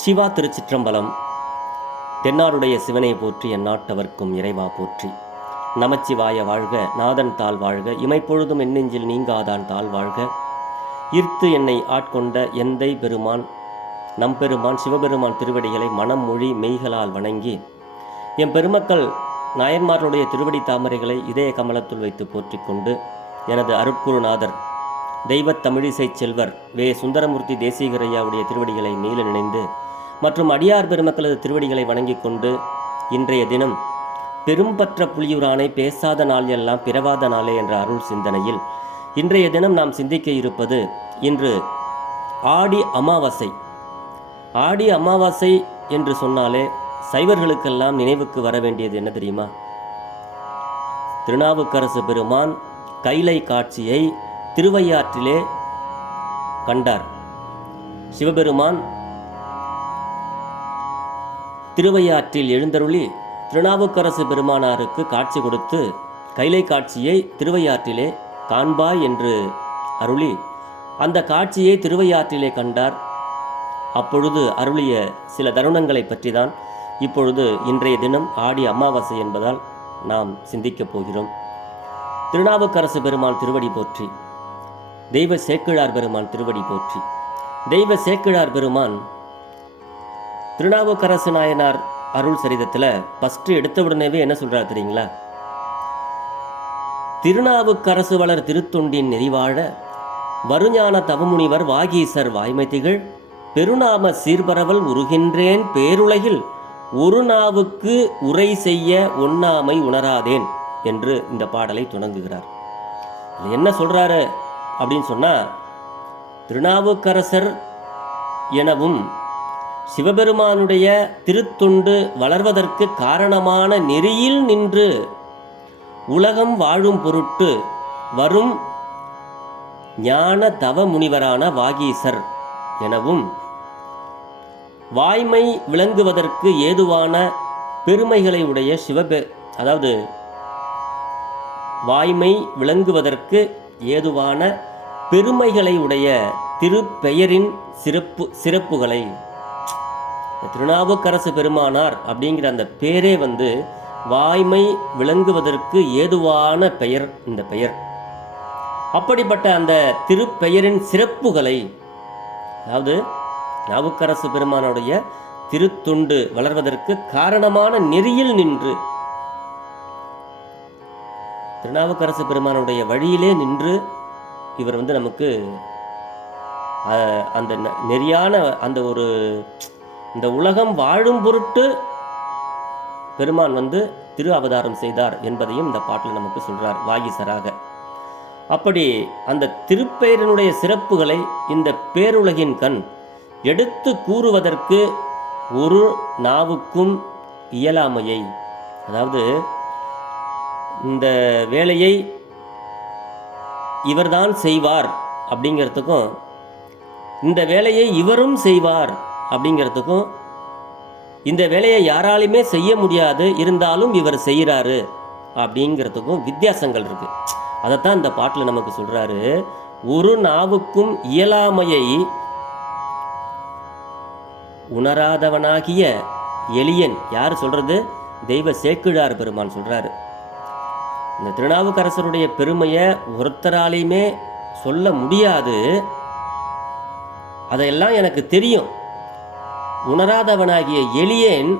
சிவா திருச்சிற்றம்பலம். தென்னாடுடைய சிவனை போற்றி, எந்நாட்டவர்க்கும் இறைவா போற்றி. நமச்சிவாய வாழ்க, நாதன் தாள் வாழ்க, இமைப்பொழுதும் எண்ணெஞ்சில் நீங்காதான் தாள் வாழ்க. ஈர்த்து என்னை ஆட்கொண்ட எந்தை பெருமான் நம்பெருமான் சிவபெருமான் திருவடிகளை மனம் மொழி மெய்களால் வணங்கி, என் பெருமக்கள் நாயன்மார்களுடைய திருவடி தாமரைகளை இதய கமலத்துள் வைத்து போற்றிக் கொண்டு, எனது அருட்குருநாதர் தெய்வத் தமிழிசை செல்வர் வே சுந்தரமூர்த்தி தேசிகரையாவுடைய திருவடிகளை நீல நினைந்து மற்றும் அடியார் பெருமக்களது திருவடிகளை வணங்கிக் கொண்டு, இன்றைய தினம் பெரும்பற்ற புலியூரானை பேசாத நாள் எல்லாம் பிறவாத நாளே என்ற அருள் சிந்தனையில் இன்றைய தினம் நாம் சிந்திக்க இருப்பது, இன்று ஆடி அமாவாசை. ஆடி அமாவாசை என்று சொன்னாலே சைவர்களுக்கெல்லாம் நினைவுக்கு வர வேண்டியது என்ன தெரியுமா? திருநாவுக்கரசு பெருமான் கைலை காட்சியை திருவையாற்றிலே கண்டார். சிவபெருமான் திருவையாற்றில் எழுந்தருளி திருநாவுக்கரசு பெருமானாருக்கு காட்சி கொடுத்து கைலை காட்சியை திருவையாற்றிலே காண்பாய் என்று அருளி அந்த காட்சியை திருவையாற்றிலே கண்டார். அப்பொழுது அருளிய சில தருணங்களை பற்றி தான் இப்பொழுது இன்றைய தினம் ஆடி அமாவாசை என்பதால் நாம் சிந்திக்கப் போகிறோம். திருநாவுக்கரசு பெருமான் திருவடி போற்றி, தெய்வ சேக்கிழார் பெருமான் திருவடி போற்றி. தெய்வ சேக்கிழார் பெருமான் திருநாவுக்கரசு நாயனார் அருள் சரிதத்தில் ஃபஸ்ட்டு எடுத்த உடனேவே என்ன சொல்கிறார் தெரியுங்களா? திருநாவுக்கரசு வளர் திருத்தொண்டின் நெறிவாழ வருஞான தவமுனிவர் வாகீசர் வாய்மை திகழ் பெருநாம சீர்பரவல் உருகின்றேன் பேருலகில் ஒரு நாவுக்கு உரை செய்ய ஒண்ணாமை உணராதேன் என்று இந்த பாடலை தொடங்குகிறார். என்ன சொல்றாரு அப்படின்னு சொன்னா, திருநாவுக்கரசர் எனவும் சிவபெருமானுடைய திருத்தொண்டு வளர்வதற்கு காரணமான நெறியில் நின்று உலகம் வாழும் பொருட்டு வரும் ஞான தவ முனிவரான வாகீசர் எனவும் வாய்மை விளங்குவதற்கு ஏதுவான பெருமைகளை உடைய அதாவது வாய்மை விளங்குவதற்கு ஏதுவான பெருமைகளை உடைய திருப்பெயரின் சிறப்புகளை, திருநாவுக்கரசு பெருமானார் அப்படிங்கிற அந்த பேரே வாய்மை விளங்குவதற்கு ஏதுவான பெயர் இந்த பெயர். அப்படிப்பட்ட அந்த திருப்பெயரின் சிறப்புகளை, அதாவது நாவுக்கரசு பெருமானுடைய திருத்தொண்டு வளர்வதற்கு காரணமான நெறியில் நின்று, திருநாவுக்கரசு பெருமானுடைய வழியிலே நின்று இவர் நமக்கு அந்த நெறியான அந்த ஒரு இந்த உலகம் வாழும் பொருட்டு பெருமான் திரு அவதாரம் செய்தார் என்பதையும் இந்த பாட்டில் நமக்கு சொல்றார் வாகீசராக. அப்படி அந்த திருப்பெயரினுடைய சிறப்புகளை இந்த பேருலகின் கண் எடுத்து கூறுவதற்கு ஒரு நாவுக்கும் இயலாமையை, அதாவது இந்த வேலையை இவர்தான் செய்வார் அப்படிங்கிறதுக்கும் இந்த வேலையை இவரும் செய்வார் அப்படிங்கிறதுக்கும் இந்த வேலையை யாராலுமே செய்ய முடியாது இருந்தாலும் இவர் செய்கிறாரு அப்படிங்கிறதுக்கும் வித்தியாசங்கள் இருக்கு. அதைத்தான் இந்த பாட்டில் நமக்கு சொல்றாரு. ஒரு நாவுக்கும் இயலாமையை உணராதவனாகிய எளியன். யார் சொல்றது? தெய்வ சேக்கிழார் பெருமான் சொல்றாரு. இந்த திருநாவுக்கரசருடைய பெருமையை ஒருத்தராலையுமே சொல்ல முடியாது, அதையெல்லாம் எனக்கு தெரியும். உணராதவனாகிய எளியேன்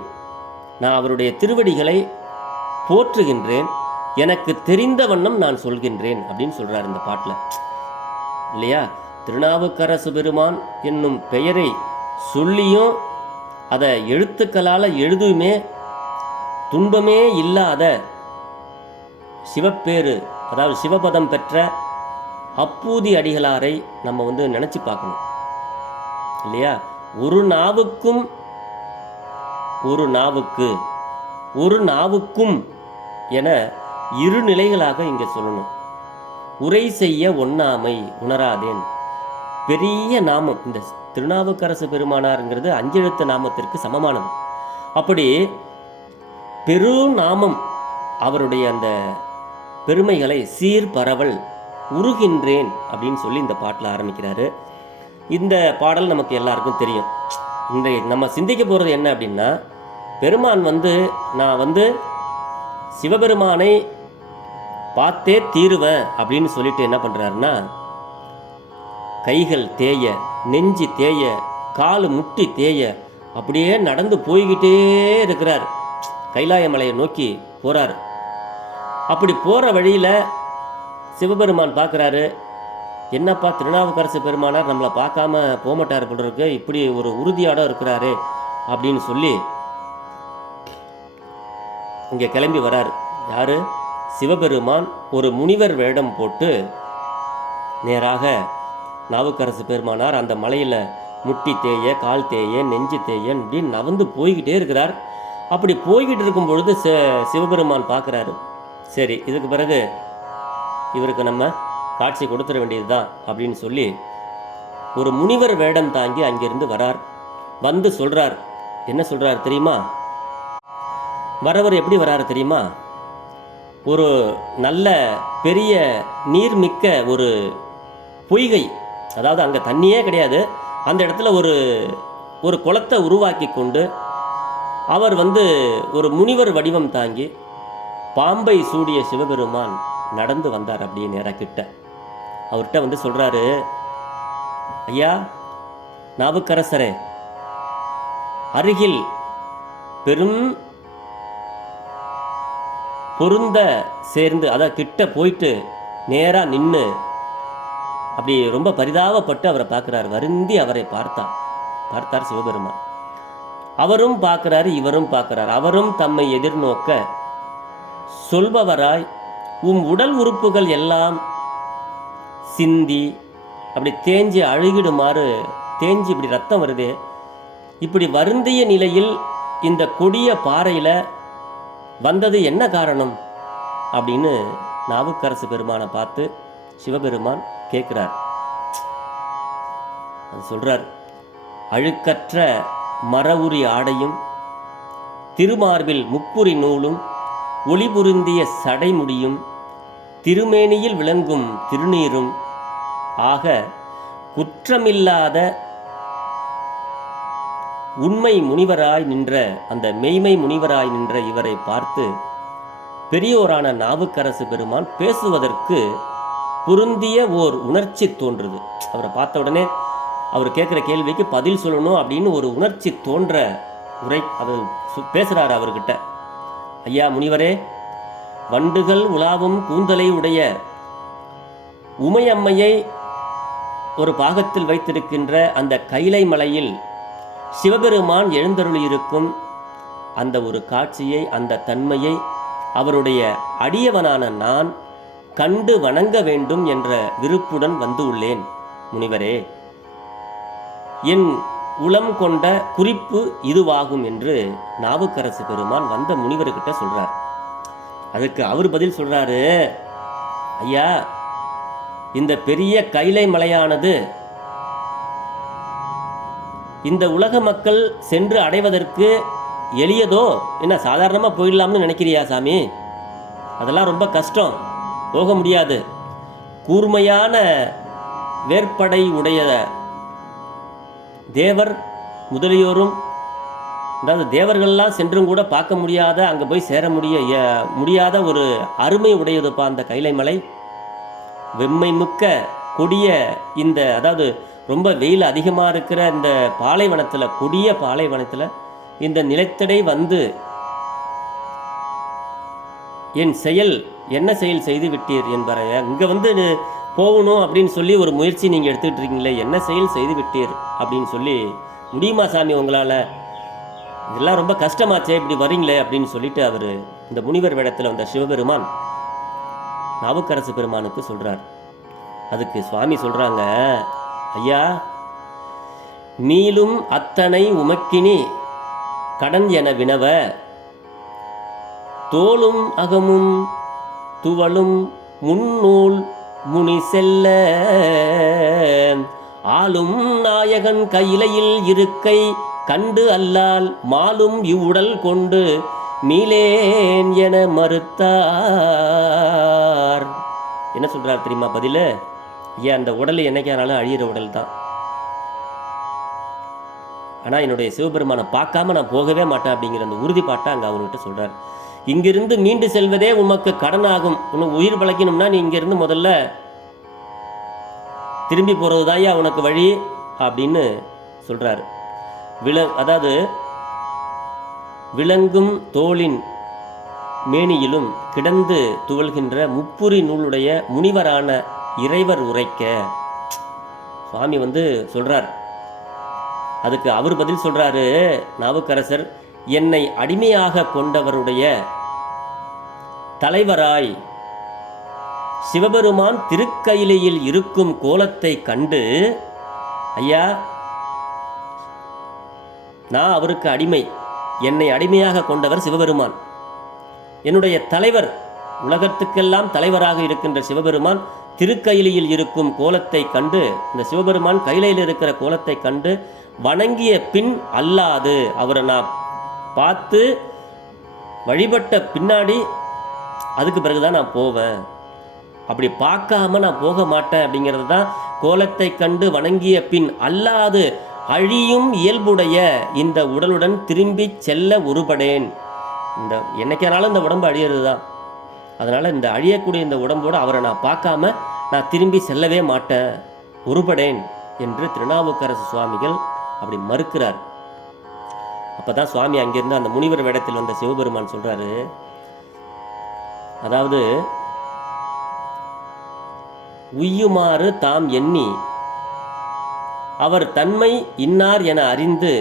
நான் அவருடைய திருவடிகளை போற்றுகின்றேன், எனக்கு தெரிந்த வண்ணம் நான் சொல்கின்றேன் அப்படின்னு சொல்றார் இந்த பாட்டில், இல்லையா? திருநாவுக்கரசு பெருமான் என்னும் பெயரை சொல்லியும் அதை எழுத்துக்களால் எழுதுமே துன்பமே இல்லாத சிவப்பேறு, அதாவது சிவபதம் பெற்ற அப்பூதி அடிகளாரை நம்ம நினைச்சு பார்க்கணும், இல்லையா? ஒரு நாவுக்கும் ஒரு நாவுக்கு ஒரு நாவுக்கும் என இரு நிலைகளாக இங்கே சொல்லணும். உரை செய்ய ஒண்ணாமை உணராதேன். பெரிய நாமம் இந்த திருநாவுக்கரசு பெருமானாருங்கிறது 5 எழுத்து நாமத்திற்கு சமமானது. அப்படி பெரும் நாமம் அவருடைய அந்த பெருமைகளை சீர்பரவல் உருகின்றேன் அப்படின்னு சொல்லி இந்த பாட்டில் ஆரம்பிக்கிறாரு. இந்த பாடல் நமக்கு எல்லாருக்கும் தெரியும். நம்ம சிந்திக்க போகிறது என்ன அப்படின்னா, பெருமான் நான் சிவபெருமானை பார்த்தே தீருவேன் அப்படின்னு சொல்லிட்டு என்ன பண்ணுறாருன்னா, கைகள் தேய, நெஞ்சு தேய, காலு முட்டி தேய, அப்படியே நடந்து போய்கிட்டே இருக்கிறார். கைலாய மலையை நோக்கி போகிறார். அப்படி போகிற வழியில் சிவபெருமான் பார்க்குறாரு, என்னப்பா திருநாவுக்கரசு பெருமானார் நம்மளை பார்க்காம போகமாட்டார் போல இருக்கு, இப்படி ஒரு உறுதியோட இருக்கிறாரு அப்படின்னு சொல்லி இங்கே கிளம்பி வரார். யார்? சிவபெருமான் ஒரு முனிவர் வேடம் போட்டு நேராக நாவுக்கரசு பெருமானார் அந்த மலையில் முட்டி தேய, கால் தேய, நெஞ்சு தேய அப்படின்னு நவந்து போய்கிட்டே இருக்கிறார். அப்படி போய்கிட்டு இருக்கும் பொழுது சிவபெருமான் பார்க்குறாரு, சரி இதுக்கு பிறகு இவருக்கு நம்ம காட்சி கொடுத்துட வேண்டியது தான் அப்படின்னு சொல்லி ஒரு முனிவர் வேடம் தாங்கி அங்கிருந்து வரார். வந்து சொல்கிறார். என்ன சொல்கிறார் தெரியுமா? வரவர் எப்படி வராரு தெரியுமா? ஒரு நல்ல பெரிய நீர்மிக்க ஒரு பொய்கை, அதாவது அங்கே தண்ணியே கிடையாது, அந்த இடத்துல ஒரு குளத்தை உருவாக்கி கொண்டு அவர் ஒரு முனிவர் வடிவம் தாங்கி பாம்பை சூடிய சிவபெருமான் நடந்து வந்தார். அப்படியே நேராக கிட்ட அவர்கிட்ட சொல்கிறாரு, ஐயா நாவுக்கரசரே, அருகில் பெரும் பொருந்த சேர்ந்து, அதாவது கிட்ட போயிட்டு நேராக நின்று அப்படி ரொம்ப பரிதாபப்பட்டு அவரை பார்க்குறார். வருந்தி அவரை பார்த்தார் சிவபெருமான். அவரும் பார்க்குறாரு, இவரும் பார்க்குறார். அவரும் தம்மை எதிர்நோக்க சொல்பவராய், உடல் உறுப்புகள் எல்லாம் சிந்தி அப்படி தேஞ்சி அழுகிடுமாறு தேஞ்சி இப்படி ரத்தம் வருது, இப்படி வருந்திய நிலையில் இந்த கொடிய பாறையில் வந்தது என்ன காரணம் அப்படின்னு நாவுக்கரசு பெருமானை பார்த்து சிவபெருமான் கேட்குறார். அது சொல்றார், அழுக்கற்ற மரவுரி ஆடையும் திருமார்பில் முப்புரி நூலும் ஒளி புரிந்திய சடைமுடியும் திருமேனியில் விளங்கும் திருநீரும் ஆக குற்றமில்லாத உண்மை முனிவராய் நின்ற, அந்த மெய்மை முனிவராய் நின்ற இவரை பார்த்து பெரியோரான நாவுக்கரசு பெருமான் பேசுவதற்கு பொருந்திய ஓர் உணர்ச்சி தோன்றுது. அவரை பார்த்த உடனே அவர் கேட்குற கேள்விக்கு பதில் சொல்லணும் அப்படின்னு ஒரு உணர்ச்சி தோன்ற அவர் பேசுகிறார் அவர்கிட்ட. ஐயா முனிவரே, வண்டுகள் உலாவும் கூந்தலை உடைய உமையம்மையை ஒரு பாகத்தில் வைத்திருக்கின்ற அந்த கைலை மலையில் சிவபெருமான் எழுந்தருளியிருக்கும் அந்த ஒரு காட்சியை, அந்த தன்மையை அவருடைய அடியவனான நான் கண்டு வணங்க வேண்டும் என்ற விருப்புடன் உள்ளேன் முனிவரே. என் உளம் கொண்ட குறிப்பு இதுவாகும் என்று நாவுக்கரசு பெருமான் வந்த முனிவர்கிட்ட சொல்றார். அதுக்கு அவர் பதில் சொல்றாரு, ஐயா இந்த பெரிய கைலை மலையானது இந்த உலக மக்கள் சென்று அடைவதற்கு எளியதோ? என்ன சாதாரணமாக போயிடலாம்னு நினைக்கிறியா சாமி? அதெல்லாம் ரொம்ப கஷ்டம், போக முடியாது. கூர்மையான வேற்படை உடைய தேவர் முதலியோரும், அதாவது தேவர்கள்லாம் சென்றும் கூட பார்க்க முடியாத, அங்கே போய் சேர முடியாத ஒரு அருமை உடையதுப்பா அந்த கைலை மலை. வெம்மை மிக்க கொடிய இந்த, அதாவது ரொம்ப வெயில் அதிகமாக இருக்கிற இந்த பாலைவனத்தில், கொடிய பாலைவனத்தில் இந்த நிலத்தடை என் செயல் என்ன செயல் செய்து விட்டீர் என்பறைய, இங்கே போகணும் அப்படின்னு சொல்லி ஒரு முயற்சி நீங்கள் எடுத்துக்கிட்டு இருக்கீங்களே, என்ன செயல் செய்து விட்டீர் அப்படின்னு சொல்லி, முடியுமா சாமி உங்களால்? இதெல்லாம் ரொம்ப கஷ்டமாச்சே, இப்படி வரீங்களே அப்படின்னு சொல்லிட்டு அவர் இந்த முனிவர் வேடத்தில் வந்த சிவபெருமான் நாவுக்கரசு பெருமானுக்கு சொல்கிறார். அதுக்கு சுவாமி சொல்கிறாங்க, ஐயா மீளும் அத்தனை உமக்கினி கடன் என வினவ, தோளும் அகமும் துவளும் முன்னூல் முனி செல்ல, ஆளும் நாயகன் கையிலையில் இருக்கை கண்டு அல்லால் மாலும் இவ்வுடல் கொண்டு மீளேன் என மறுத்தார். என்ன சொல்றார் தெரியுமா பதில்? ஏன் அந்த உடல் என்னைக்கானாலும் அழியிற உடல் தான். ஆனால் என்னுடைய சிவபெருமானை பார்க்காம நான் போகவே மாட்டேன் அப்படிங்கிற அந்த உறுதிப்பாட்டை அங்கே அவர்கிட்ட சொல்கிறார். இங்கிருந்து மீண்டு செல்வதே உமக்கு கடனாகும். உனக்கு உயிர் பழைக்கணும்னா நீ இங்கிருந்து முதல்ல திரும்பி போகிறது தான் உனக்கு வழி அப்படின்னு சொல்கிறாரு. அதாவது விளங்கும் தோளின் மேனியிலும் கிடந்து துவள்கின்ற முப்புரி நூலுடைய முனிவரான இறைவர் உரைக்க சுவாமி சொல்கிறார். அதுக்கு அவர் பதில் சொல்கிறாரு, நாவுக்கரசர், என்னை அடிமையாக கொண்டவருடைய தலைவராய் சிவபெருமான் திருக்கையிலையில் இருக்கும் கோலத்தை கண்டு, ஐயா நான் அவருக்கு அடிமை, என்னை அடிமையாக கொண்டவர் சிவபெருமான், என்னுடைய தலைவர், உலகத்துக்கெல்லாம் தலைவராக இருக்கின்ற சிவபெருமான் திருக்கையிலையில் இருக்கும் கோலத்தை கண்டு, இந்த சிவபெருமான் கையிலையில் இருக்கிற கோலத்தை கண்டு வணங்கிய பின் அல்லாது, அவரை நான் பார்த்து வழிபட்ட பின்னாடி அதுக்கு பிறகுதான் நான் போவேன், அப்படி பார்க்காம நான் போக மாட்டேன் அப்படிங்கிறது தான் கோலத்தை கண்டு வணங்கிய பின் அல்லாது அழியும் இயல்புடைய இந்த உடலுடன் திரும்பி செல்ல உருபடேன். இந்த என்னைக்கானாலும் இந்த உடம்பு அழியிறது தான். அதனால் இந்த அழியக்கூடிய இந்த உடம்போடு அவரை நான் பார்க்காம நான் திரும்பி செல்லவே மாட்டேன், உருபடேன் என்று திருநாவுக்கரசு சுவாமிகள் அப்படி மறுக்கிறார். அப்போ தான் சுவாமி அங்கிருந்து அந்த முனிவர் வேடத்தில் வந்த சிவபெருமான் சொல்கிறாரு, அதாவது உய்யுமாறு தாம் எண்ணி அவர் தன்மை இன்னார் என அறிந்து,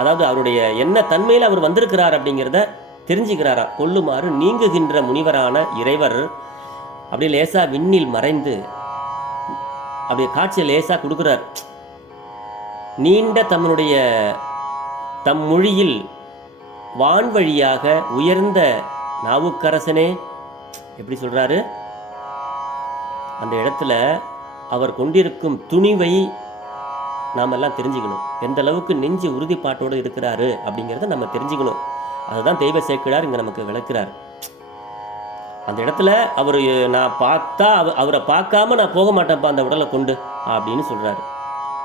அதாவது அவருடைய என்ன தன்மையில் அவர் வந்திருக்கிறார் அப்படிங்கிறத தெரிஞ்சுக்கிறாரா. கொள்ளுமாறு நீங்குகின்ற முனிவரான இறைவர் அப்படியே லேசா விண்ணில் மறைந்து அப்படியே காட்சியை லேசா கொடுக்குறார். நீண்ட தம் மொழியில் வான் வழியாக உயர்ந்த நாவுக்கரசனே எப்படி சொல்றாரு, அந்த இடத்துல அவர் கொண்டிருக்கும் துணிவை நாம் எல்லாம் தெரிஞ்சுக்கணும். எந்த அளவுக்கு நெஞ்சு உறுதிப்பாட்டோடு இருக்கிறாரு அப்படிங்கிறத நம்ம தெரிஞ்சுக்கணும். அதுதான் தெய்வ சேக்கிழார் இங்கே நமக்கு விளக்குறார். அந்த இடத்துல அவர் நான் பார்த்தா அவரை பார்க்காம நான் போக மாட்டேன்ப்பா அந்த உடலை கொண்டு அப்படின்னு சொல்கிறாரு.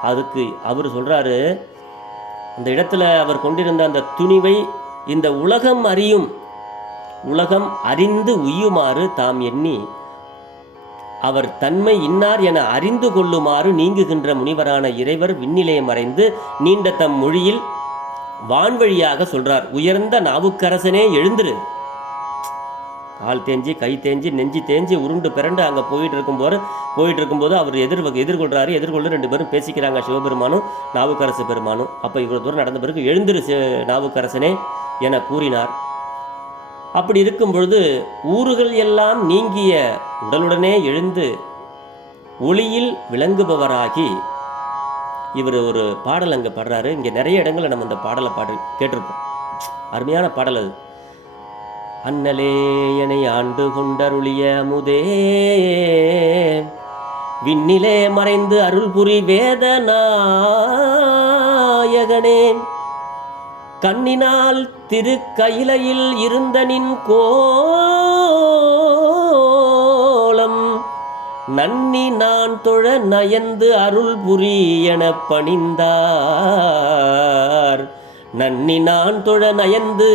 அதுக்கு அவர் சொல்கிறாரு, அந்த இடத்துல அவர் கொண்டிருந்த அந்த துணிவை இந்த உலகம் அறியும், உலகம் அறிந்து உய்யுமாறு தாம் எண்ணி அவர் தன்மை இன்னார் என அறிந்து கொள்ளுமாறு நீங்குகின்ற முனிவரான இறைவர் விண்ணிலே மறைந்து நீண்ட தம் மொழியில் வான்வழியாக சொல்றார், உயர்ந்த நாவுக்கரசனே எழுந்துரு. கால் தேஞ்சி கை தேஞ்சி நெஞ்சி தேஞ்சி உருண்டு பிறண்டு அங்கே போயிட்டு இருக்கும்போது அவர் எதிர்கொள்றாரு. எதிர்கொண்டு 2 பேரும் பேசிக்கிறாங்க, சிவபெருமானும் நாவுக்கரசு பெருமானும். அப்போ இவ்வளோ தூரம் நடந்த பிறகு எழுந்துரு நாவுக்கரசனே என கூறினார். அப்படி இருக்கும் பொழுது ஊர்கள் எல்லாம் நீங்கிய உடலுடனே எழுந்து ஒளியில் விளங்குபவராகி இவர் ஒரு பாடல் அங்கே பாடுறாரு. இங்கே நிறைய இடங்களில் நம்ம இந்த பாடலை கேட்டிருப்போம். அருமையான பாடல் அது. அண்ணலே எனை ஆண்டு கொண்டருளிய அமுதே, விண்ணிலே மறைந்து அருள் புரி வேதநாயகனே, கண்ணினால் திருக்கையிலையில் இருந்த நின் கோலம் நன்னி நான் தொழ நயந்து அருள் புரி என பணிந்தார், நன்னி நான் தொழ நயந்து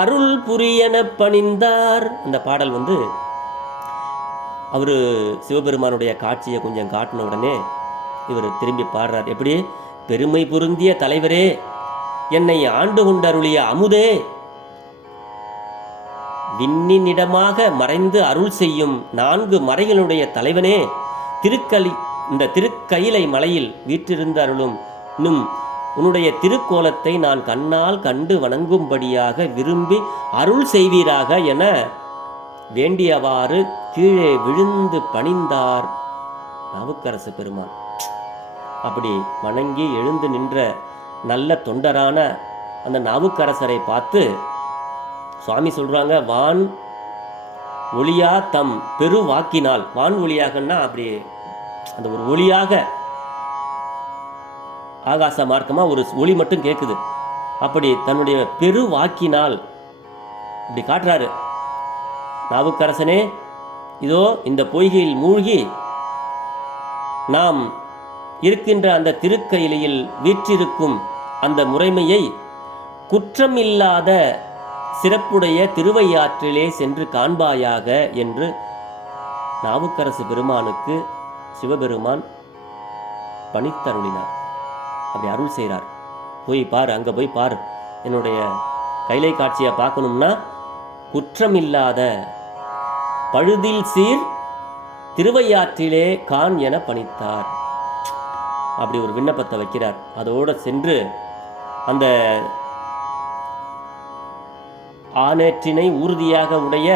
அருள் புரி என பணிந்தார். அந்த பாடல் அவர் சிவபெருமானுடைய காட்சியை கொஞ்சம் காட்டின உடனே இவர் திரும்பி பாடுறார். எப்படி, பெருமை பொருந்திய தலைவரே, என்னை ஆண்டு கொண்டருளிய அமுதே, விண்ணினிடமாக மறைந்து அருள் செய்யும் 4 மறைகளுடைய தலைவனே, இந்த திருக்கையிலை மலையில் வீற்றிருந்த அருளும் உன்னுடைய திருக்கோலத்தை நான் கண்ணால் கண்டு வணங்கும்படியாக விரும்பி அருள் செய்வீராக என வேண்டியவாறு கீழே விழுந்து பணிந்தார் நாவுக்கரசு பெருமான். அப்படி வணங்கி எழுந்து நின்ற நல்ல தொண்டரான அந்த நாவுக்கரசரை பார்த்து சுவாமி சொல்றாங்க, வான் ஒளியா தம் பெரு வாக்கினால், வான் ஒளியாகன்னா அப்படி அந்த ஒரு ஒளியாக ஆகாச மார்க்கமா ஒரு ஒளி மட்டும் கேட்குது. அப்படி தன்னுடைய பெரு வாக்கினால் இப்படி காட்டுறாரு, நாவுக்கரசனே இதோ இந்த பொய்கையில் மூழ்கி நாம் இருக்கின்ற அந்த திருக்கையிலையில் வீற்றிருக்கும் அந்த முறைமையை குற்றம் இல்லாத சிறப்புடைய திருவையாற்றிலே சென்று காண்பாயாக என்று நாவுக்கரசு பெருமானுக்கு சிவபெருமான் பணித்தருளினார். அப்படி அருள் செய்கிறார். போய் பார், அங்கே போய் பார், என்னுடைய கைலை காட்சியை பார்க்கணும்னா குற்றம் இல்லாத பழுதில் சீர் திருவையாற்றிலே கான் என பணித்தார். அப்படி ஒரு விண்ணப்பத்தை வைக்கிறார். அதோடு சென்று அந்த ஆனேற்றினை ஊர்தியாக உடைய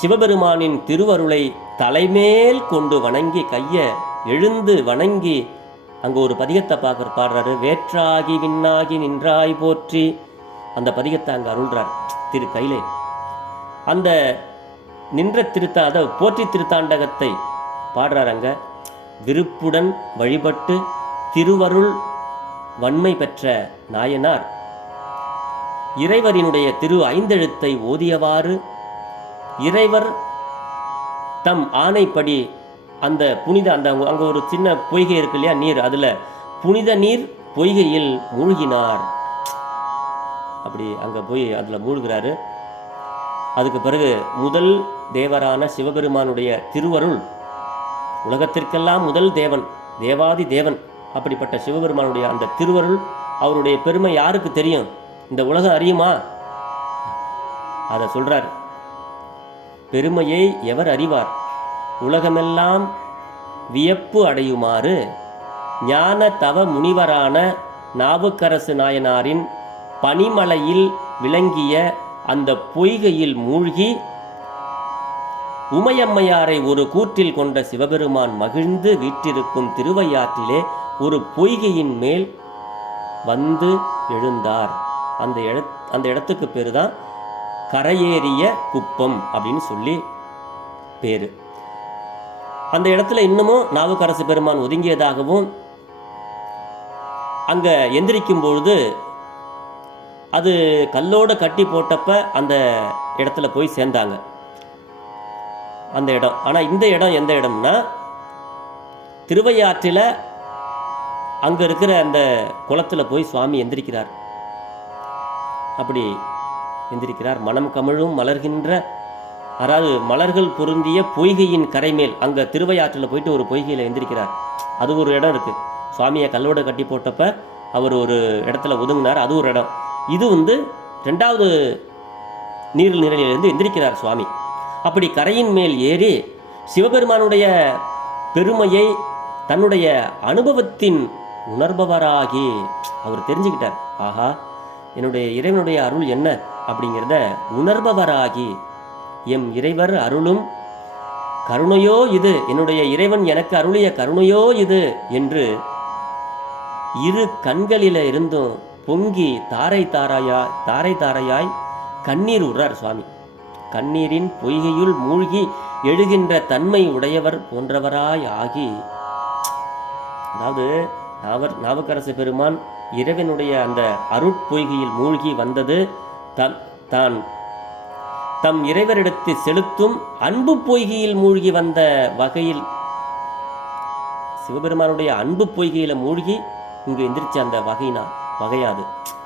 சிவபெருமானின் திருவருளை தலைமேல் கொண்டு வணங்கி, கையை எழுந்து வணங்கி அங்கே ஒரு பதிகத்தை பாடுறாரு. வேற்றாகி விண்ணாகி நின்றாய் போற்றி, அந்த பதிகத்தை அங்கே அருள்றார் திரு கையிலே. அந்த நின்ற அதை போற்றி திருத்தாண்டகத்தை பாடுறார். அங்கே விருப்புடன் வழிபட்டு திருவருள் வன்மை பெற்ற நாயனார் இறைவரினுடைய திரு ஐந்தெழுத்தை ஓதியவாறு இறைவர் தம் ஆணைப்படி அந்த புனித அங்கே ஒரு சின்ன பொய்கை இருக்கு இல்லையா, நீர், அதில் புனித நீர் பொய்கையில் மூழ்கினார். அப்படி அங்கே போய் அதில் மூழ்கிறாரு. அதுக்கு பிறகு முதல் தேவரான சிவபெருமானுடைய திருவருள், உலகத்திற்கெல்லாம் முதல் தேவன், தேவாதி தேவன், அப்படிப்பட்ட சிவபெருமானுடைய அந்த திருவருள், அவருடைய பெருமை யாருக்கு தெரியும்? இந்த உலகம் அறியுமா? அதை சொல்றார். பெருமையை எவர் அறிவார்? உலகமெல்லாம் வியப்பு அடையுமாறு ஞான தவ முனிவரான நாவுக்கரசு நாயனாரின் பனிமலையில் விளங்கிய அந்த பொய்கையில் மூழ்கி உமையம்மையாரை ஒரு கூற்றில் கொண்ட சிவபெருமான் மகிழ்ந்து வீற்றிருக்கும் திருவையாற்றிலே ஒரு பொய்கையின் மேல் வந்து எழுந்தார். அந்த இடத்துக்கு பேரு தான் கரையேறிய குப்பம் அப்படின்னு சொல்லி பேரு. அந்த இடத்துல இன்னமும் நாவுக்கரசு பெருமான் ஒதுங்கியதாகவும், அங்க எந்திரிக்கும் பொழுது அது கல்லோடு கட்டி போட்டப்ப அந்த இடத்துல போய் சேர்ந்தாங்க அந்த இடம். ஆனால் இந்த இடம் எந்த இடம்னா திருவையாற்றில் அங்கே இருக்கிற அந்த குளத்தில் போய் சுவாமி எந்திரிக்கிறார். அப்படி எந்திரிக்கிறார். மனம் கமழும் மலர்கின்ற, அதாவது மலர்கள் பொருந்திய பொய்கையின் கரைமேல், அங்கே திருவையாற்றில் போயிட்டு ஒரு பொய்கையில் எந்திரிக்கிறார். அது ஒரு இடம் இருக்குது. சுவாமியை கல்லோடு கட்டி போட்டப்ப அவர் ஒரு இடத்துல ஒதுங்கினார். அது ஒரு இடம். இது ரெண்டாவது நீர்நிலையிலிருந்து எந்திரிக்கிறார் சுவாமி. அப்படி கரையின் மேல் ஏறி சிவபெருமானுடைய பெருமையை தன்னுடைய அனுபவத்தின் உணர்பவராகி அவர் தெரிஞ்சுக்கிட்டார். ஆஹா, என்னுடைய இறைவனுடைய அருள் என்ன அப்படிங்கிறத உணர்பவராகி, எம் இறைவர் அருளும் கருணையோ இது, என்னுடைய இறைவன் எனக்கு அருளிய கருணையோ இது என்று இரு கண்களில இருந்தும் பொங்கி தாரை தாரையாய் கண்ணீர் உறார் சுவாமி. கண்ணீரின் பொய்கையுள் மூழ்கி எழுகின்ற தன்மை உடையவர் போன்றவராய் ஆகி, அதாவது நாவுக்கரசு பெருமான் இறைவனுடைய அந்த அருட்பொய்கையில் மூழ்கி வந்தது தான் தம் இறைவரிடத்து செலுத்தும் அன்பு பொய்கையில் மூழ்கி வந்த வகையில், சிவபெருமானுடைய அன்பு பொய்கையில மூழ்கி இங்கு எந்திரிச்ச அந்த வகையாது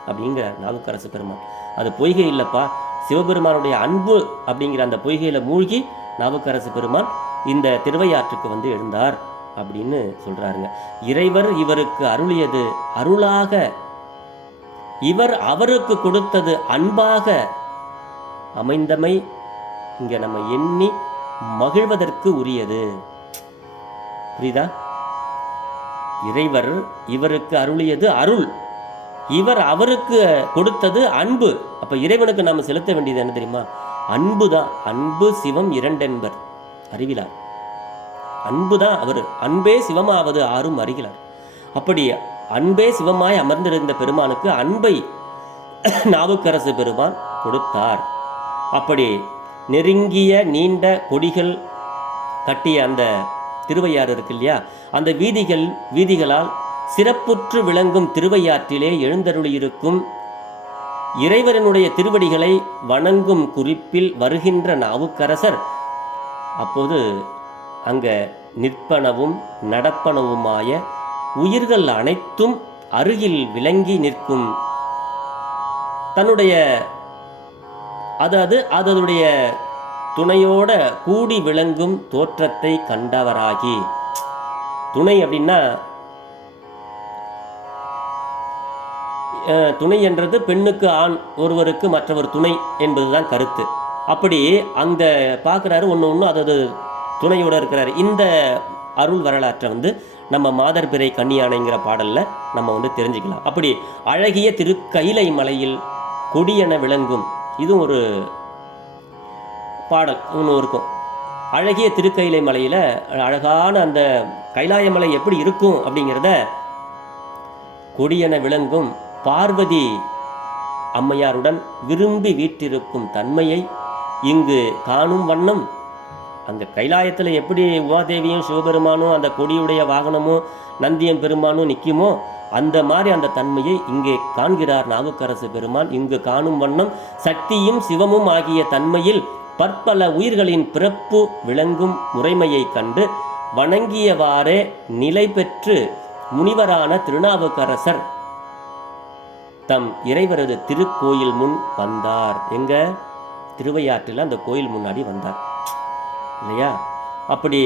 அப்படிங்கிற நாவுக்கரசு பெருமான். அது பொய்கை இல்லப்பா, சிவபெருமானுடைய அன்பு அப்படிங்கிற அந்த பொய்கையில மூழ்கி நாவுக்கரசு பெருமான் இந்த திருவையாற்றுக்கு எழுந்தார் அப்படின்னு சொல்றாருங்க. இறைவர் இவருக்கு அருளியது அருளாக, இவர் அவருக்கு கொடுத்தது அன்பாக அமைந்தமை இங்க நம்ம எண்ணி மகிழ்வதற்கு உரியது. புரியுதா? இறைவர் இவருக்கு அருளியது அருள், இவர் அவருக்கு கொடுத்தது அன்பு. அப்ப இறைவனுக்கு நாம் செலுத்த வேண்டியது என்ன தெரியுமா? அன்பு தான். அன்பு சிவம் இரண்டென்பர் அறிவிலார். அன்பு தான் அவர். அன்பே சிவமாவது ஆறும் அறிகிறார். அப்படி அன்பே சிவமாய் அமர்ந்திருந்த பெருமானுக்கு அன்பை நாவுக்கரசு பெருமான் கொடுத்தார். அப்படி நெருங்கிய நீண்ட கொடிகள் கட்டிய அந்த திருவையாறு இருக்கு இல்லையா, அந்த வீதிகளால் சிறப்புற்று விளங்கும் திருவையாற்றிலே எழுந்தருளியிருக்கும் இறைவரனுடைய திருவடிகளை வணங்கும் குறிப்பில் வருகின்ற நாவுக்கரசர் அப்போது அங்க நிற்பனவும் நடப்பனவுமாய உயிர்கள் அனைத்தும் அருகில் விளங்கி நிற்கும் தன்னுடைய அதனுடைய துணையோட கூடி விளங்கும் தோற்றத்தை கண்டவராகி, துணை அப்படின்னா துணை என்றது பெண்ணுக்கு ஆண் ஒருவருக்கு மற்றவர் துணை என்பதுதான் கருத்து. அப்படி அங்க பார்க்குறாரு, ஒன்று அதாவது துணையோட இருக்கிறாரு. இந்த அருள் வரலாற்றை நம்ம மாதர்பிறை கன்னியானைங்கிற பாடலில் நம்ம தெரிஞ்சுக்கலாம். அப்படி அழகிய திருக்கைலை மலையில் கொடியென விளங்கும், இதுவும் ஒரு பாடல் ஒன்று இருக்கும். அழகிய திருக்கைலை மலையில் அழகான அந்த கைலாய மலை எப்படி இருக்கும் அப்படிங்கிறத கொடியென விளங்கும் பார்வதி அம்மையாருடன் விரும்பி வீற்றிருக்கும் தன்மையை இங்கு காணும் வண்ணம், அந்த கைலாயத்தில் எப்படி உமாதேவியும் சிவபெருமானும் அந்த கொடியுடைய வாகனமும் நந்தியம் பெருமானும் நிற்குமோ அந்த மாதிரி அந்த தன்மையை இங்கே காண்கிறார் நாவுக்கரசு பெருமான். இங்கு காணும் வண்ணம் சக்தியும் சிவமும் ஆகிய தன்மையில் பற்பல உயிர்களின் பிறப்பு விளங்கும் முறைமையை கண்டு வணங்கியவாறே நிலை பெற்று முனிவரான திருநாவுக்கரசர் தம் இறைவரது திருக்கோயில் முன் வந்தார். எங்க திருவையாற்றில் அந்த கோயில் முன்னாடி வந்தார் இல்லையா? அப்படி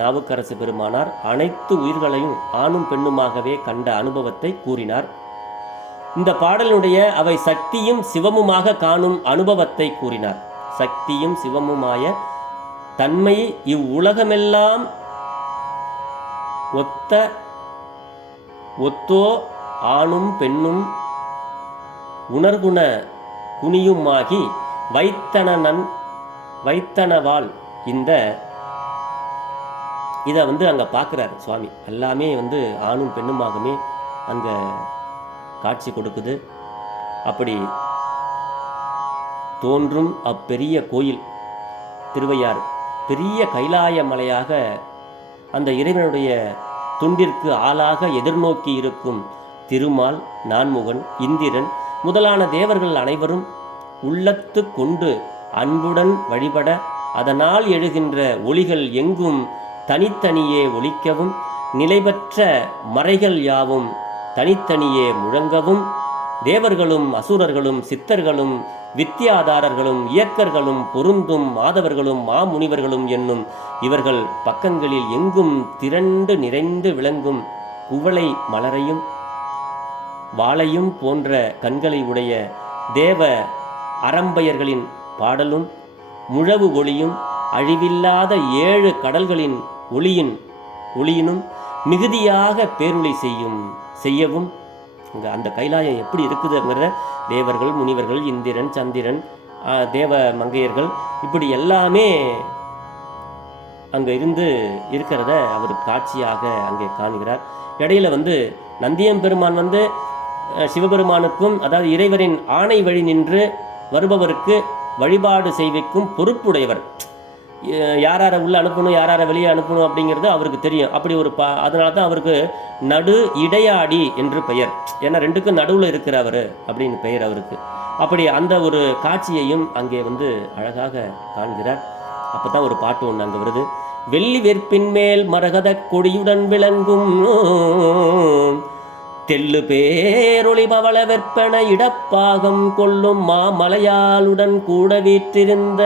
நாவுக்கரசு பெருமானார் அனைத்து உயிர்களையும் ஆணும் பெண்ணுமாகவே கண்ட அனுபவத்தை கூறினார். இந்த பாடலுடைய அவை சக்தியும் சிவமுமாக காணும் அனுபவத்தை கூறினார். சக்தியும் சிவமுமாய தன்மை இவ்வுலகமெல்லாம் ஒத்தோ ஆணும் பெண்ணும் உணர்குண குனியுமாகி வைத்தனவாள் இதை அங்கே பார்க்குறாரு சுவாமி. எல்லாமே ஆணும் பெண்ணுமாகவே அங்கே காட்சி கொடுக்குது. அப்படி தோன்றும் அப்பெரிய கோயில் திருவையாறு பெரிய கைலாய மலையாக அந்த இறைவனுடைய துண்டிற்கு ஆளாக எதிர்நோக்கி இருக்கும் திருமால், நான்முகன், இந்திரன் முதலான தேவர்கள் அனைவரும் உள்ளத்து கொண்டு அன்புடன் வழிபட அதனால் எழுகின்ற ஒளிகள் எங்கும் தனித்தனியே ஒலிக்கவும் நிலைபெற்ற மறைகள் யாவும் தனித்தனியே முழங்கவும் தேவர்களும் அசுரர்களும் சித்தர்களும் வித்தியாதாரர்களும் இயக்கர்களும் பொருந்தும் மாதவர்களும் மாமுனிவர்களும் என்னும் இவர்கள் பக்கங்களில் எங்கும் திரண்டு நிறைந்து விளங்கும் குவளை மலரையும் வாளையும் போன்ற கண்களை உடைய தேவ அரம்பையர்களின் பாடலும் முழவு ஒளியும் அழிவில்லாத 7 கடல்களின் ஒளியினும் மிகுதியாக பேருளை செய்யவும் அந்த கைலாயம் எப்படி இருக்குதுங்கிற தேவர்கள், முனிவர்கள், இந்திரன், சந்திரன், தேவ மங்கையர்கள் இப்படி எல்லாமே அங்கே இருக்கிறத அவர் காட்சியாக அங்கே காண்கிறார். இடையில நந்தியம் பெருமான் சிவபெருமானுக்கும் அதாவது இறைவரின் ஆணை வழி நின்று வருபவருக்கு வழிபாடு செய்விக்கும் பொறுப்புடையவர். யாரை உள்ளே அனுப்பணும், யாரை வெளியே அனுப்பணும் அப்படிங்கிறது அவருக்கு தெரியும். அப்படி ஒரு அதனால தான் அவருக்கு நடு இடையாடி என்று பெயர். ஏன்னா ரெண்டுக்கும் நடுவில் இருக்கிறவர் அப்படின்னு பெயர் அவருக்கு. அப்படி அந்த ஒரு காட்சியையும் அங்கே அழகாக காண்கிறார். அப்போ தான் ஒரு பாட்டு ஒன்று அங்கே வருது. வெள்ளி வெற்பின் மேல் மரகத கொடியுடன் விளங்கும் தெல்லு பேரொளி பவள வெற்பன இடப்பாகம் கொள்ளும் மாமலையாளுடன் கூட வீற்றிருந்த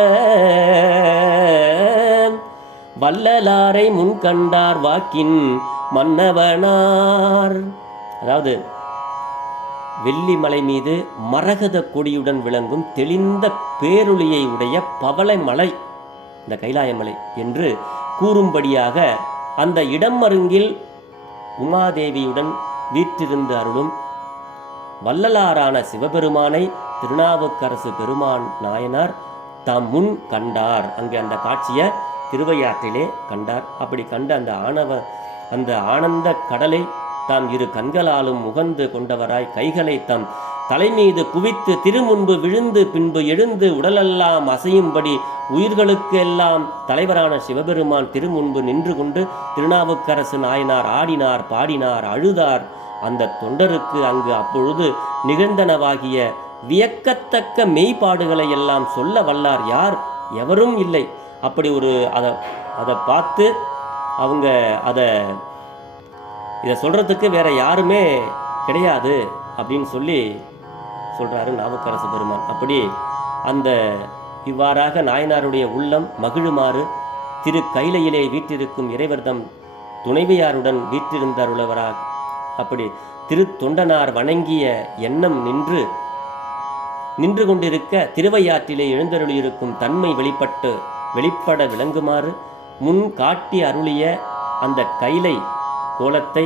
வள்ளலாரை முன்கண்டார் வாக்கின் மன்னவனார். அதாவது வெள்ளி மலை மீது மரகத கொடியுடன் விளங்கும் தெளிந்த பேரொளியை உடைய பவள மலை இந்த கைலாய மலை என்று கூறும்படியாக அந்த இடம் அருங்கில் உமாதேவியுடன் வீற்றிருந்து அருளும் வள்ளலாரான சிவபெருமானை திருநாவுக்கரசு பெருமான் நாயனார் தாம் முன் கண்டார். அங்கே அந்த காட்சியை திருவையாற்றிலே கண்டார். அப்படி கண்ட அந்த ஆனந்த கடலை தாம் இரு கண்களாலும் முகந்து கொண்டவராய் கைகளை தாம் தலைமீது குவித்து திருமுன்பு விழுந்து பின்பு எழுந்து உடலெல்லாம் அசையும்படி உயிர்களுக்கு எல்லாம் தலைவரான சிவபெருமான் திருமுன்பு நின்று கொண்டு திருநாவுக்கரசு நாயனார் ஆடினார், பாடினார், அழுதார். அந்த தொண்டருக்கு அங்கு அப்பொழுது நிகழ்ந்தனவாகிய வியக்கத்தக்க மெய்ப்பாடுகளை எல்லாம் சொல்ல வல்லார் யார் எவரும் இல்லை. அப்படி ஒரு அதை பார்த்து அவங்க இதை சொல்கிறதுக்கு வேற யாருமே கிடையாது அப்படின்னு சொல்லி சொல்கிறாரு நாவுக்கரசு பெருமான். அப்படி அந்த இவ்வாறாக நாயனாருடைய உள்ளம் மகிழுமாறு திரு கைலையிலே வீற்றிருக்கும் இறைவர்தம் துணைவியாருடன் வீற்றிருந்தருளவராக அப்படி திரு தொண்டனார் வணங்கிய எண்ணம் நின்று கொண்டிருக்க திருவையாற்றிலே எழுந்தருளியிருக்கும் தன்மை வெளிப்பட விளங்குமாறு முன் காட்டி அருளிய அந்த கைலை கோலத்தை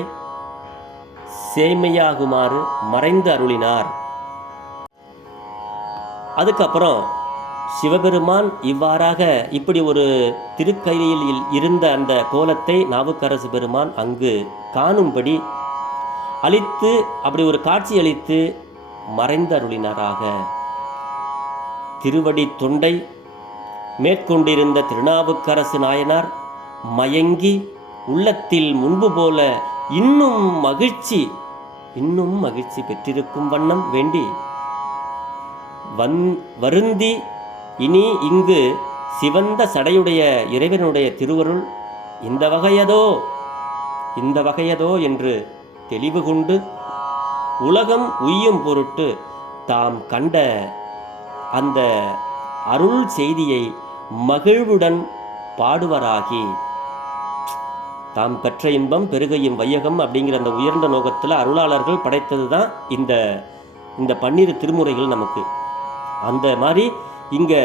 சேமையாகுமாறு மறைந்து அருளினார். அதுக்கப்புறம் சிவபெருமான் இவ்வாறாக இப்படி ஒரு திருக்கையில் இருந்த அந்த கோலத்தை நாவுக்கரசு பெருமான் அங்கு காணும்படி அளித்து அப்படி ஒரு காட்சி அளித்து மறைந்து அருளினாராக. திருவடி தொண்டை மேற்கொண்டிருந்த திருநாவுக்கரசு நாயனார் மயங்கி உள்ளத்தில் முன்பு போல இன்னும் மகிழ்ச்சி பெற்றிருக்கும் வண்ணம் வேண்டி வருந்தி இனி இங்கு சிவந்த சடையுடைய இறைவனுடைய திருவருள் இந்த வகையதோ என்று தெளிவு கொண்டு உலகம் உய்யும் பொருட்டு தாம் கண்ட அந்த அருள் செய்தியை மகிழ்வுடன் பாடுவராகி தாம் பெற்ற இன்பம் பெருகையும் வையகம் அப்படிங்கிற அந்த உயர்ந்த நோக்கத்தில் அருளாளர்கள் படைத்தது தான் இந்த 12 திருமுறைகள் நமக்கு. அந்த மாதிரி இங்கே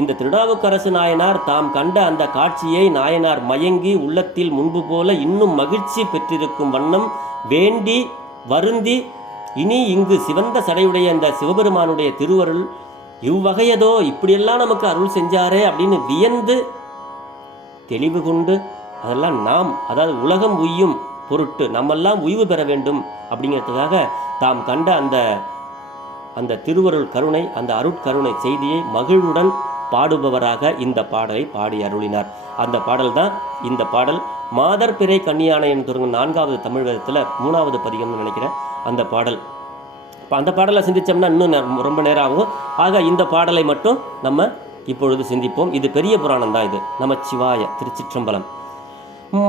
இந்த திருநாவுக்கரசு நாயனார் தாம் கண்ட அந்த காட்சியை நாயனார் மயங்கி உள்ளத்தில் முன்பு போல இன்னும் மகிழ்ச்சி பெற்றிருக்கும் வண்ணம் வேண்டி வருந்தி இனி இங்கு சிவந்த சடையுடைய இந்த சிவபெருமானுடைய திருவருள் இவ்வகையதோ இப்படியெல்லாம் நமக்கு அருள் செஞ்சாரே அப்படின்னு வியந்து தெளிவு கொண்டு அதெல்லாம் அதாவது உலகம் உய்யும் பொருட்டு நம்மெல்லாம் உய்வு பெற வேண்டும் அப்படிங்கிறதுக்காக தாம் கண்ட அந்த திருவருள் கருணை அந்த அருட்கருணை செய்தியை மகிழ்வுடன் பாடுபவராக இந்த பாடலை பாடி அருளினார். அந்த பாடல் தான் இந்த பாடல். மாதர் பிறை கன்னியானைன்னு தொடங்கும் 4வது தமிழ் வேதத்தில் 3வது பதிகம்னு நினைக்கிறேன் அந்த பாடல். இப்போ அந்த பாடலை சிந்தித்தோம்னா இன்னும் ரொம்ப நேரம் ஆகும். ஆக இந்த பாடலை மட்டும் நம்ம இப்பொழுது சிந்திப்போம். இது பெரிய புராணம் தான். இது நமச்சிவாய. திருச்சிற்றம்பலம்.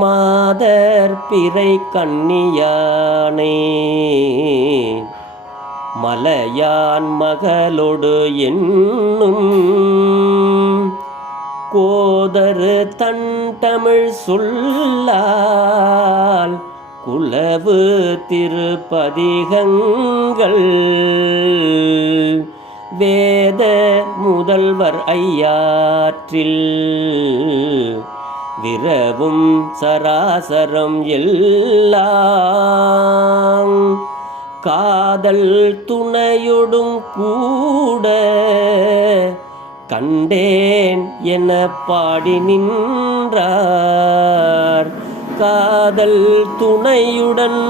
மாதர் பிறை கன்னியானை மலையான் மகளோடு என்னும் கோதரு தன் தமிழ் சொல்லால் குலவு திருப்பதிகங்கள் வேத முதல்வர் ஐயாற்றில் விரவும் சராசரம் எல்லாம் காதல் துணையொடும் கூட கண்டேன் என பாடி நின்றார். காதல் துணையுடன்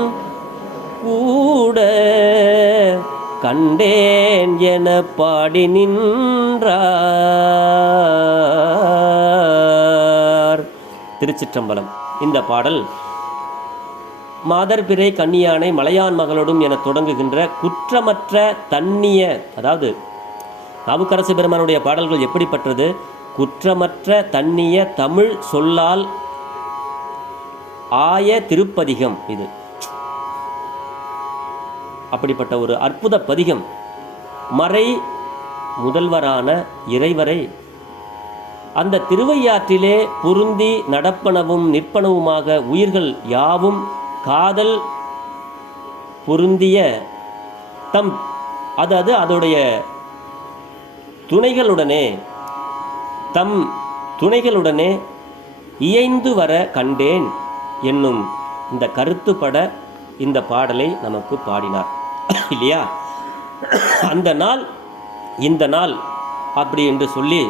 கூட கண்டேன் என பாடி நின்றார். திருச்சிற்றம்பலம். இந்த பாடல் மாதர் பிறை கன்னியானை மலையான் மகளோடும் என தொடங்குகின்ற குற்றமற்ற தன்னிய, அதாவது நாவுக்கரசு பெருமானுடைய பாடல்கள் எப்படிப்பட்டது? குற்றமற்ற தன்னிய தமிழ் சொல்லால் ஆய திருப்பதிகம். இது அப்படிப்பட்ட ஒரு அற்புத பதிகம். மறை முதல்வரான இறைவரை அந்த திருவையாற்றிலே பொருந்தி நடப்பனவும் நிற்பனவுமாக உயிர்கள் யாவும் காதல் பொருந்திய அதாவது அதோடைய தம் துணைகளுடனே இயைந்து வர கண்டேன் என்னும் இந்த கருத்துப்பட இந்த பாடலை நமக்கு பாடினார் இல்லையா? அந்த நாள் இந்த நாள் அப்படி என்று சொல்லி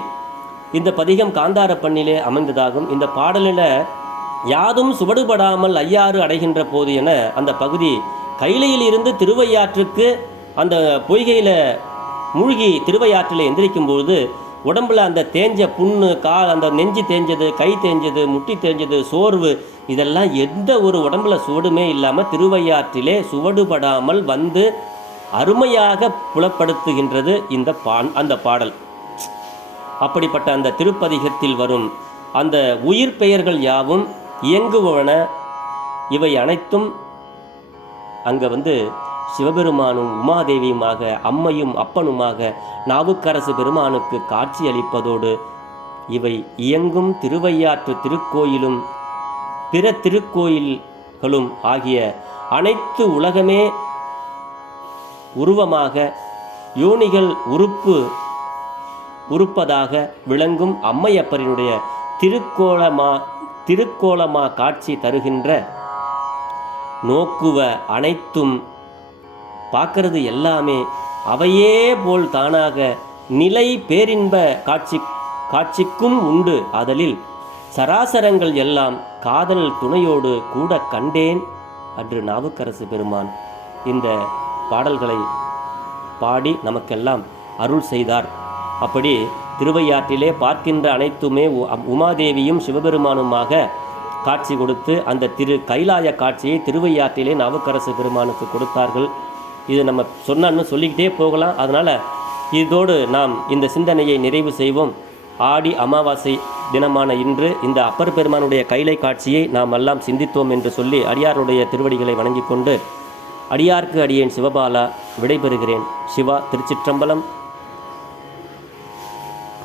இந்த பதிகம் காந்தார பண்ணிலே அமைந்ததாகும். இந்த பாடலில் யாதும் சுவடுபடாமல் ஐயாறு அடைகின்ற போது என அந்த பகுதி கைலையில் இருந்து திருவையாற்றுக்கு அந்த பொய்கையில் மூழ்கி திருவையாற்றில் எந்திரிக்கும்போது உடம்புல அந்த தேஞ்ச புண்ணு, அந்த நெஞ்சு தேஞ்சது, கை தேஞ்சது, முட்டி தேஞ்சது, சோர்வு, இதெல்லாம் எந்த ஒரு உடம்புல சுவடுமே இல்லாமல் திருவையாற்றிலே சுவடுபடாமல் வந்து அருமையாக புலப்படுத்துகின்றது அந்த பாடல். அப்படிப்பட்ட அந்த திருப்பதிகத்தில் வரும் அந்த உயிர் பெயர்கள் யாவும் இயங்குவன. இவை அனைத்தும் அங்கே சிவபெருமானும் உமாதேவியுமாக அம்மையும் அப்பனுமாக நாவுக்கரசு பெருமானுக்கு காட்சி அளிப்பதோடு இவை இயங்கும் திருவையாற்று திருக்கோயிலும் பிற திருக்கோயில்களும் ஆகிய அனைத்து உலகமே உருவமாக யோனிகள் உறுப்பதாக விளங்கும் அம்மையப்பரினுடைய திருக்கோலமா காட்சி தருகின்ற நோக்குவ அனைத்தும் பார்க்கறது எல்லாமே அவையே போல் தானாக நிலை பேரின்ப காட்சிக்கும் உண்டு. ஆதலில் சராசரங்கள் எல்லாம் காதல் துணையோடு கூட கண்டேன் அன்று நாவுக்கரசு பெருமான் இந்த பாடல்களை பாடி நமக்கெல்லாம் அருள் செய்தார். அப்படி திருவையாற்றிலே பார்க்கின்ற அனைத்துமே உமாதேவியும் சிவபெருமானுமாக காட்சி கொடுத்து அந்த கைலாய காட்சியை திருவையாற்றிலே நாவுக்கரசு பெருமானுக்கு கொடுத்தார்கள். இது நம்ம சொன்னான்னு சொல்லிக்கிட்டே போகலாம். அதனால் இதோடு நாம் இந்த சிந்தனையை நிறைவு செய்வோம். ஆடி அமாவாசை தினமான இன்று இந்த அப்பர் பெருமானுடைய கைலை காட்சியை நாம் எல்லாம் சிந்தித்தோம் என்று சொல்லி அடியாருடைய திருவடிகளை வணங்கிக் கொண்டு அடியார்க்கு அடியேன் சிவபாலா விடைபெறுகிறேன். சிவா. திருச்சிற்றம்பலம்.